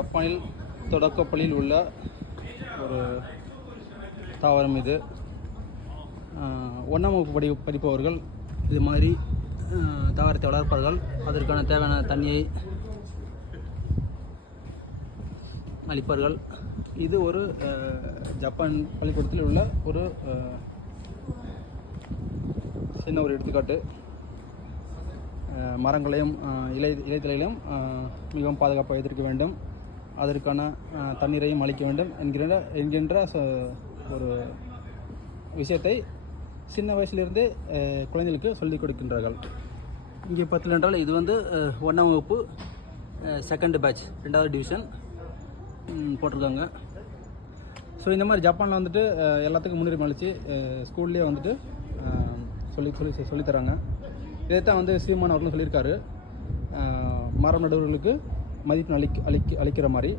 ஜப்பானில் தொடக்கப்பள்ளியில் உள்ள ஒரு தாவரம் இது. ஒன்றாம் வகுப்பு படி படிப்பவர்கள் இது மாதிரி தாவரத்தை வளர்ப்பார்கள். அதற்கான தேவையான தண்ணியை அளிப்பார்கள். இது ஒரு ஜப்பான் பள்ளிக்கூடத்தில் உள்ள ஒரு சின்ன ஒரு எடுத்துக்காட்டு. மரங்களையும் இலை இலைத்தலைகளையும் மிகவும் பாதுகாப்பாக வைத்திருக்க வேண்டும். அதற்கான தண்ணீரையும் அளிக்க வேண்டும் என்கின்ற என்கின்ற ச- ஒரு விஷயத்தை சின்ன வயசுலேருந்தே குழந்தைகளுக்கு சொல்லிக் கொடுக்கின்றார்கள். இங்கே பார்த்தீங்க என்றால் இது வந்து ஒன்றாம் வகுப்பு செகண்ட் பேட்ச் ரெண்டாவது டிவிஷன் போட்டிருக்காங்க. ஸோ இந்த மாதிரி ஜப்பானில் வந்துட்டு எல்லாத்துக்கும் முன்னுரிமை அளித்து ஸ்கூல்லேயே வந்துட்டு சொல்லி சொல்லி சொல்லித்தராங்க இதைத்தான் வந்து சீமான் அவர்களும் சொல்லியிருக்காரு. மரம் நடுவர்களுக்கு மதிப்பு அளிக்க அளிக்க அளிக்கிற மாதிரி